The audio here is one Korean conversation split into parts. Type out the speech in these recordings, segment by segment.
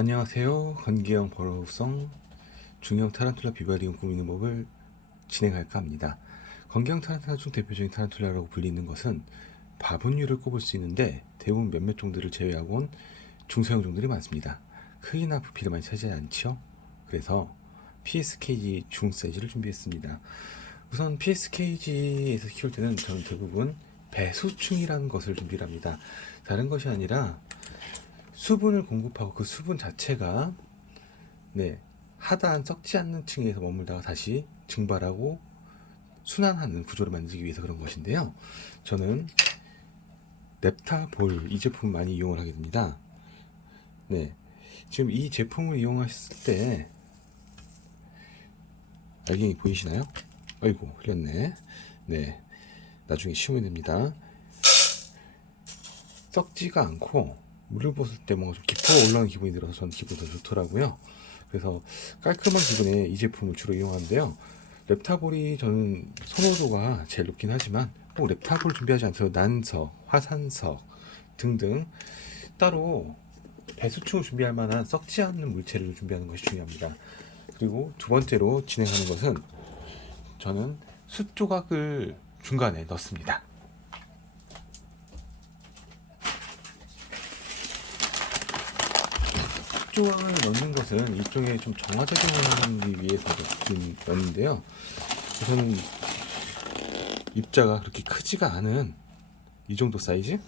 안녕하세요. 건기형 버러우성 중형 타란툴라 비바리움 꾸미는 법을 진행할까 합니다. 건기형 타란툴라 중 대표적인 타란툴라라고 불리는 것은 바분류를 꼽을 수 있는데 대부분 몇몇 종들을 제외하고는 중소형 종들이 많습니다. 크기나 부피를 많이 차지하지 않죠. 그래서 PSKG 중 사이즈를 준비했습니다. 우선 PSKG에서 키울 때는 저는 대부분 배수충이라는 것을 준비를 합니다. 다른 것이 아니라 수분을 공급하고 그 수분 자체가 하다한 썩지 않는 층에서 머물다가 다시 증발하고 순환하는 구조를 만들기 위해서 그런 것인데요. 저는 랩타볼 이 제품 많이 이용을 하게 됩니다. 지금 이 제품을 이용하셨을 때 알갱이 보이시나요? 아이고 흘렸네. 나중에 씌우면 됩니다. 썩지가 않고 물을 벗을 때 뭔가 좀 기포가 올라오는 기분이 들어서 저는 기분이 더 좋더라고요. 그래서 깔끔한 기분에 이 제품을 주로 이용하는데요. 랩타볼이 저는 선호도가 제일 높긴 하지만 꼭 랩타볼 준비하지 않더라도 난석, 화산석 등등 따로 배수충을 준비할 만한 썩지 않는 물체를 준비하는 것이 중요합니다. 그리고 두 번째로 진행하는 것은 저는 숯 조각을 중간에 넣습니다. 조각을 넣는 것은 일종의 좀 정화작용을 하기 위해서 넣는데요. 우선은 입자가 그렇게 크지가 않은 이 정도 사이즈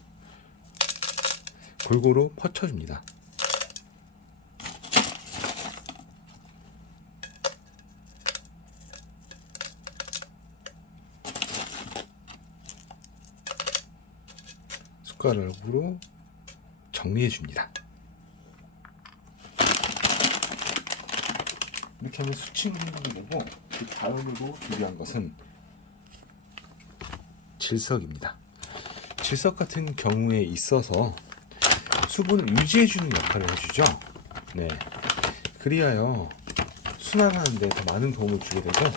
골고루 퍼쳐줍니다. 숟가락으로 정리해줍니다. 이렇게 하면 수칭을 한다는 거고, 그 다음으로 준비한 것은 질석입니다. 질석 같은 경우에 있어서 수분을 유지해주는 역할을 해주죠. 그리하여 순환하는 데 더 많은 도움을 주게 되고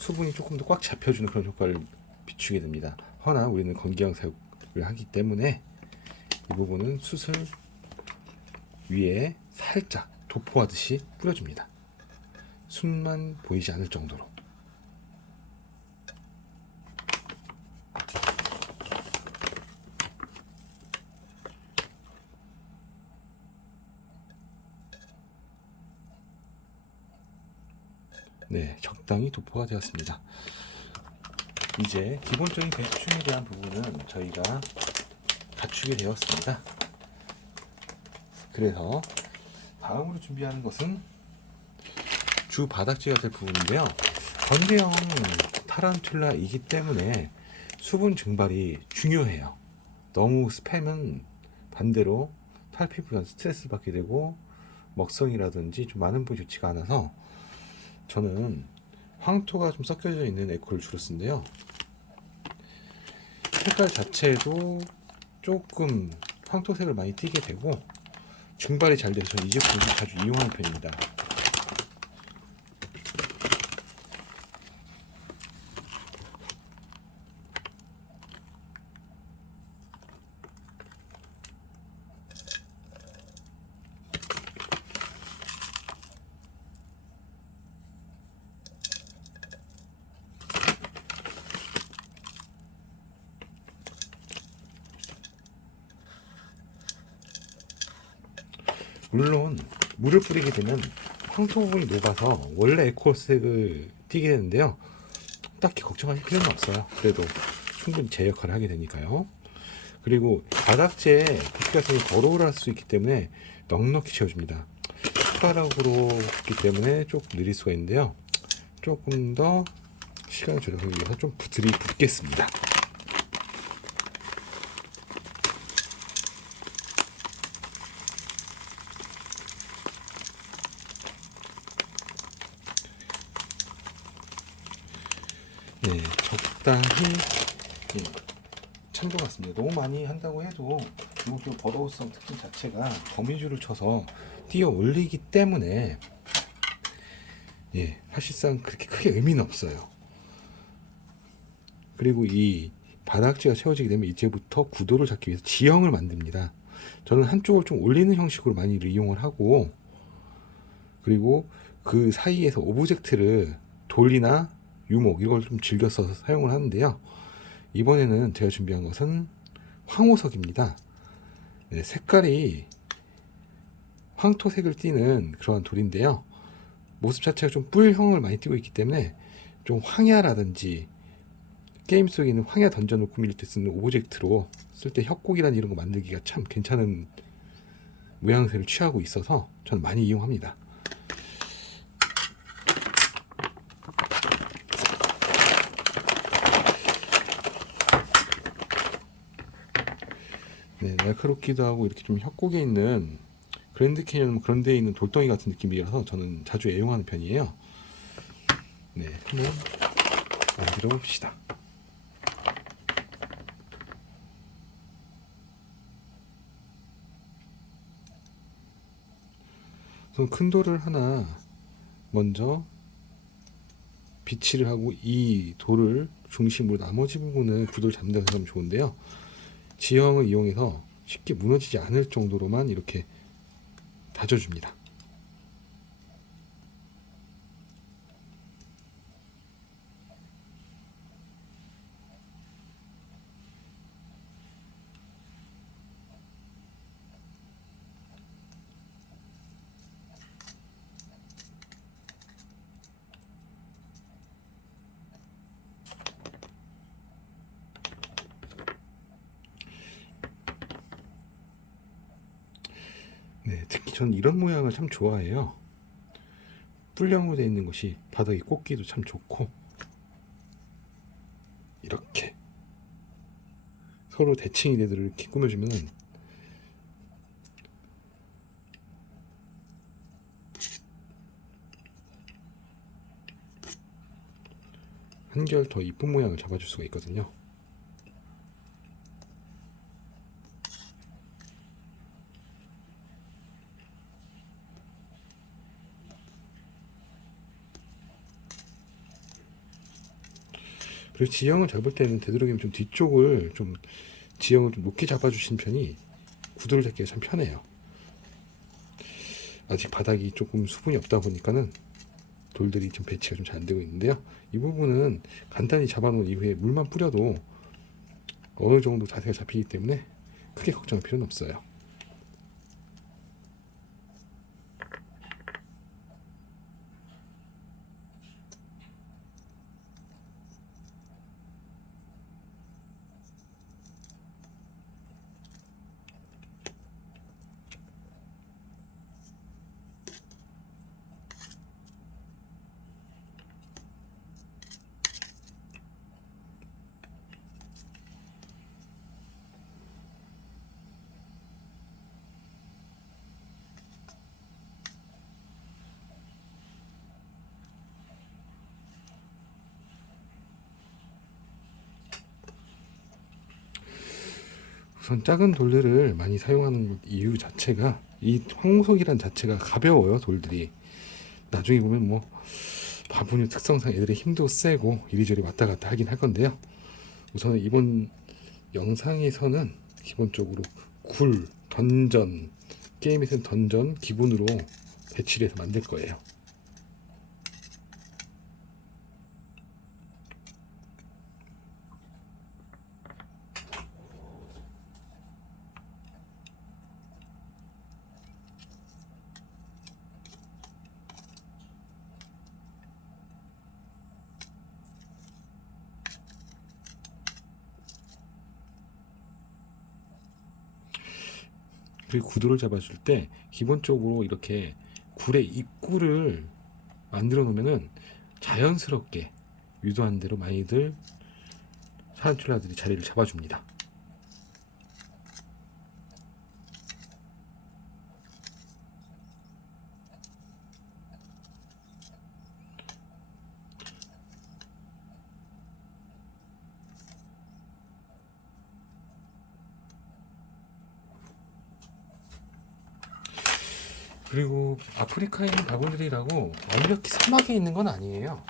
수분이 조금 더 꽉 잡혀주는 그런 효과를 비추게 됩니다. 허나 우리는 건기형 사육을 하기 때문에 이 부분은 숯을 위에 살짝 도포하듯이 뿌려줍니다. 숯만 보이지 않을 정도로. 적당히 도포가 되었습니다. 이제 기본적인 배수충에 대한 부분은 저희가 갖추게 되었습니다. 그래서 다음으로 준비하는 것은 주 바닥재가 될 부분인데요. 건대형 타란툴라이기 때문에 수분 증발이 중요해요. 너무 스팸은 반대로 탈피부에 스트레스 받게 되고 먹성이라든지 좀 많은 부분이 좋지가 않아서 저는 황토가 좀 섞여져 있는 에코를 주로 쓰는데요. 색깔 자체도 조금 황토색을 많이 띠게 되고 증발이 잘 돼서 저는 이 제품을 자주 이용하는 편입니다. 물론 물을 뿌리게 되면 황토 부분이 녹아서 원래 에코색을 띠게 되는데요. 딱히 걱정하실 필요는 없어요. 그래도 충분히 제 역할을 하게 되니까요. 그리고 바닥재에 부피가 되게 거로울 수 있기 때문에 넉넉히 채워줍니다. 숟가락으로 붓기 때문에 조금 느릴 수가 있는데요. 조금 더 시간을 절약하기 위해서 좀 붓겠습니다. 적당히 찬 것 같습니다. 너무 많이 한다고 해도 이쪽 버러우성 특징 자체가 거미줄을 쳐서 띄어 올리기 때문에 사실상 그렇게 크게 의미는 없어요. 그리고 이 바닥재가 채워지게 되면 이제부터 구도를 잡기 위해서 지형을 만듭니다. 저는 한쪽을 좀 올리는 형식으로 많이 이용을 하고 그리고 그 사이에서 오브젝트를 돌이나 유목 이걸 좀 즐겨서 사용을 하는데요. 이번에는 제가 준비한 것은 황호석입니다. 네, 색깔이 황토색을 띠는 그러한 돌인데요. 모습 자체가 좀 뿔형을 많이 띠고 있기 때문에 좀 황야라든지 게임 속에 있는 황야 던전을 꾸밀 때 쓰는 오브젝트로 쓸 때 협곡이란 이런 거 만들기가 참 괜찮은 모양새를 취하고 있어서 저는 많이 이용합니다. 네, 날카롭기도 하고 이렇게 좀 협곡에 있는 그랜드 캐니언 그런 데에 있는 돌덩이 같은 느낌이라서 저는 자주 애용하는 편이에요. 네, 한번 만들어 봅시다. 우선 큰 돌을 하나 먼저 비치를 하고 이 돌을 중심으로 나머지 부분은 구도를 잡는다고 생각하면 좋은데요. 지형을 이용해서 쉽게 무너지지 않을 정도로만 이렇게 다져줍니다. 네, 특히 저는 이런 모양을 참 좋아해요. 뿔형으로 되어 있는 것이 바닥에 꽂기도 참 좋고 이렇게 서로 대칭이 되도록 이렇게 꾸며주면 한결 더 이쁜 모양을 잡아줄 수가 있거든요. 그리고 지형을 잡을 때는 되도록이면 좀 뒤쪽을 좀 지형을 좀 높게 잡아주신 편이 구도를 잡기가 참 편해요. 아직 바닥이 조금 수분이 없다 보니까는 돌들이 좀 배치가 좀 잘 안 되고 있는데요. 이 부분은 간단히 잡아놓은 이후에 물만 뿌려도 어느 정도 자세가 잡히기 때문에 크게 걱정할 필요는 없어요. 우선 작은 돌들을 많이 사용하는 이유 자체가 이 황무석이란 자체가 가벼워요. 돌들이 나중에 보면 뭐 바구니 특성상 애들의 힘도 세고 이리저리 왔다 갔다 하긴 할 건데요. 우선 이번 영상에서는 기본적으로 굴, 던전, 게임에서는 던전 기본으로 배치를 해서 만들 거예요. 그리고 구도를 잡아줄 때 기본적으로 이렇게 굴의 입구를 만들어 놓으면은 자연스럽게 유도한 대로 많이들 타란툴라들이 자리를 잡아줍니다. 그리고 아프리카에 있는 바보들이라고 완벽히 사막에 있는 건 아니에요.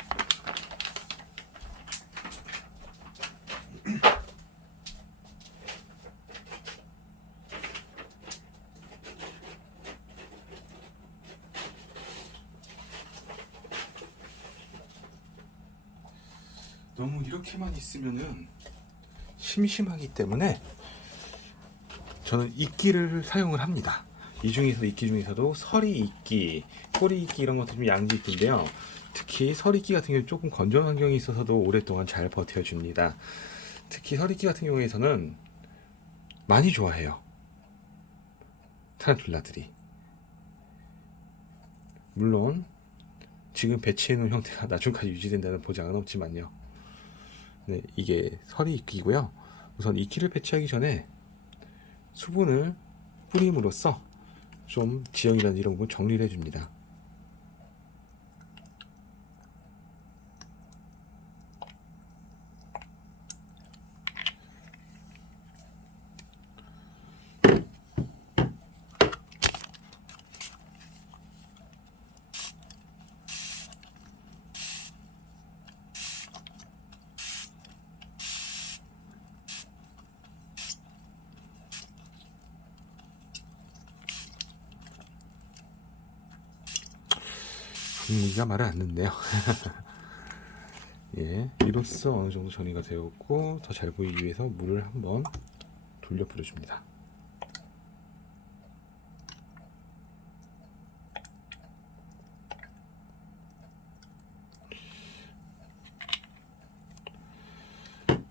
너무 이렇게만 있으면은 심심하기 때문에 저는 이끼를 사용을 합니다. 이 중에서 이끼 중에서도 서리 이끼, 꼬리 이끼 이런 것도 좀 양지 이끼인데요. 특히 서리 이끼 같은 경우 조금 건조한 환경에 있어서도 오랫동안 잘 버텨줍니다. 특히 서리 이끼 같은 경우에서는 많이 좋아해요. 타란툴라들이. 물론 지금 배치해 놓은 형태가 나중까지 유지된다는 보장은 없지만요. 네, 이게 서리 이끼고요. 우선 이끼를 배치하기 전에 수분을 뿌림으로써 좀 지형이라는 이런 부분 정리를 해줍니다. 분위기가 말을 안 듣네요. 예, 이로써 어느 정도 정리가 되었고 더 잘 보이기 위해서 물을 한번 돌려 뿌려줍니다.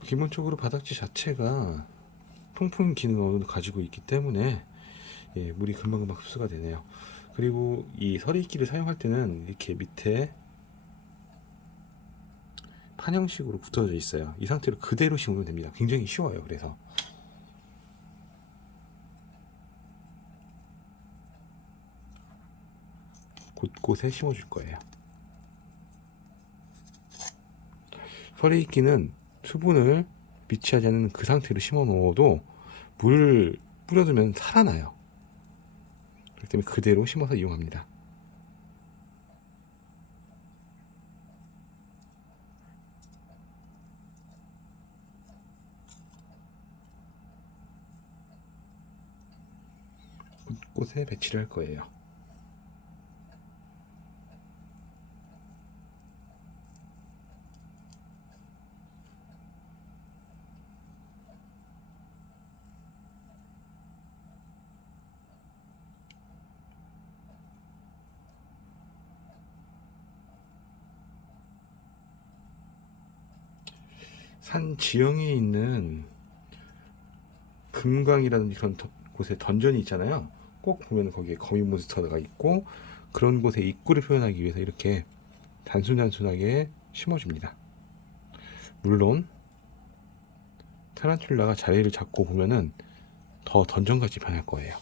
기본적으로 바닥지 자체가 통풍 기능을 가지고 있기 때문에 예, 물이 금방금방 흡수가 되네요. 그리고 이 서리이끼를 사용할 때는 이렇게 밑에 판 형식으로 붙어져 있어요. 이 상태로 그대로 심으면 됩니다. 굉장히 쉬워요. 그래서 곳곳에 심어줄 거예요. 서리이끼는 수분을 미치하지 않는 그 상태로 심어 놓아도 물을 뿌려두면 살아나요. 그렇기 때문에 그대로 심어서 이용합니다. 곳곳에 배치를 할 거예요. 산 지형에 있는 금강이라든지 그런 곳에 던전이 있잖아요. 꼭 보면 거기에 거미 몬스터가 있고 그런 곳에 입구를 표현하기 위해서 이렇게 단순하게 심어줍니다. 물론 타란툴라가 자리를 잡고 보면은 더 던전같이 변할 거예요.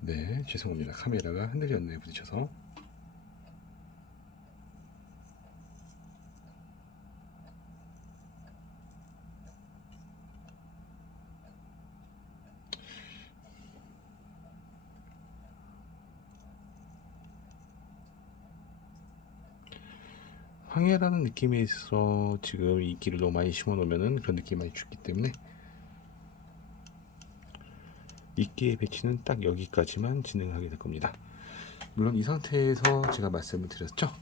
네, 죄송합니다. 카메라가 흔들렸네요, 부딪혀서. 황해라는 느낌에 있어 지금 이 길을 너무 많이 심어 놓으면은 그런 느낌이 많이 죽기 때문에 이끼의 배치는 딱 여기까지만 진행하게 될 겁니다. 물론 이 상태에서 제가 말씀을 드렸죠.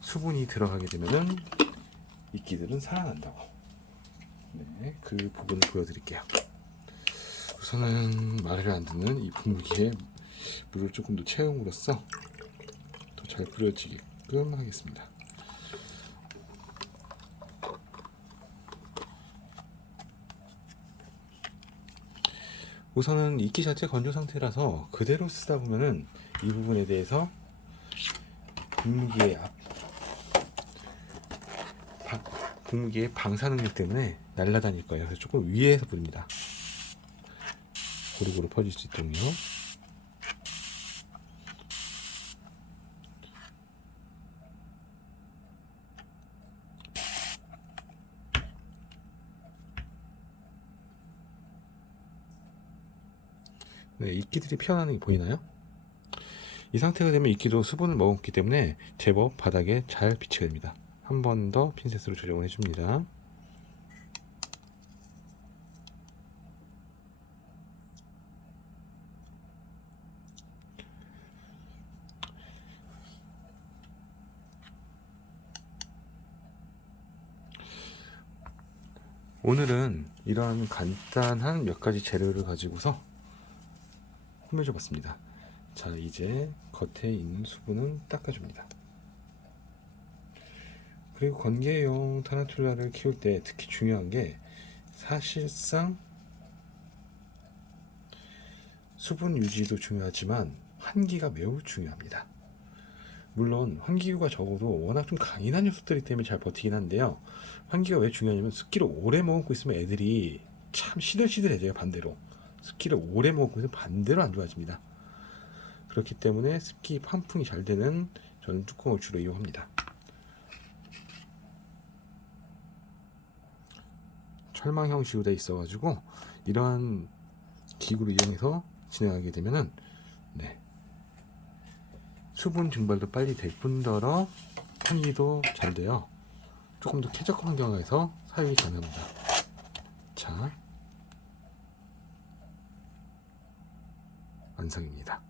수분이 들어가게 되면은 이끼들은 살아난다고. 네, 그 부분을 보여드릴게요. 우선은 말을 안 듣는 이 분무기에 물을 조금 더 채움으로써 더 잘 뿌려지게끔 하겠습니다. 우선은 이끼 자체 건조 상태라서 그대로 쓰다 보면은 이 부분에 대해서 분무기의 방사 능력 때문에 날아다닐 거예요. 그래서 조금 위에서 뿌립니다. 고루고루 퍼질 수 있도록요. 네, 이끼들이 피어나는 게 보이나요? 이 상태가 되면 이끼도 수분을 머금기 때문에 제법 바닥에 잘 비치게 됩니다. 한 번 더 핀셋으로 조정을 해줍니다. 오늘은 이러한 간단한 몇 가지 재료를 가지고서 꾸며줘 봤습니다. 자, 이제 겉에 있는 수분은 닦아줍니다. 그리고 건개용 타란툴라를 키울 때 특히 중요한 게 사실상 수분 유지도 중요하지만 환기가 매우 중요합니다. 물론 환기구가 적어도 워낙 좀 강인한 녀석들이기 때문에 잘 버티긴 한데요. 환기가 왜 중요하냐면 습기를 오래 머금고 있으면 애들이 참 시들시들해져요. 반대로 습기를 오래 머금고 있으면 반대로 안 좋아집니다. 그렇기 때문에 습기 환풍이 잘 되는 저는 뚜껑을 주로 이용합니다. 철망 형식으로 되어 있어 가지고 이러한 기구를 이용해서 진행하게 되면은 수분 증발도 빨리 될 뿐더러 환기도 잘 돼요. 조금 더 쾌적한 환경에서 사용이 가능합니다. 자, 완성입니다.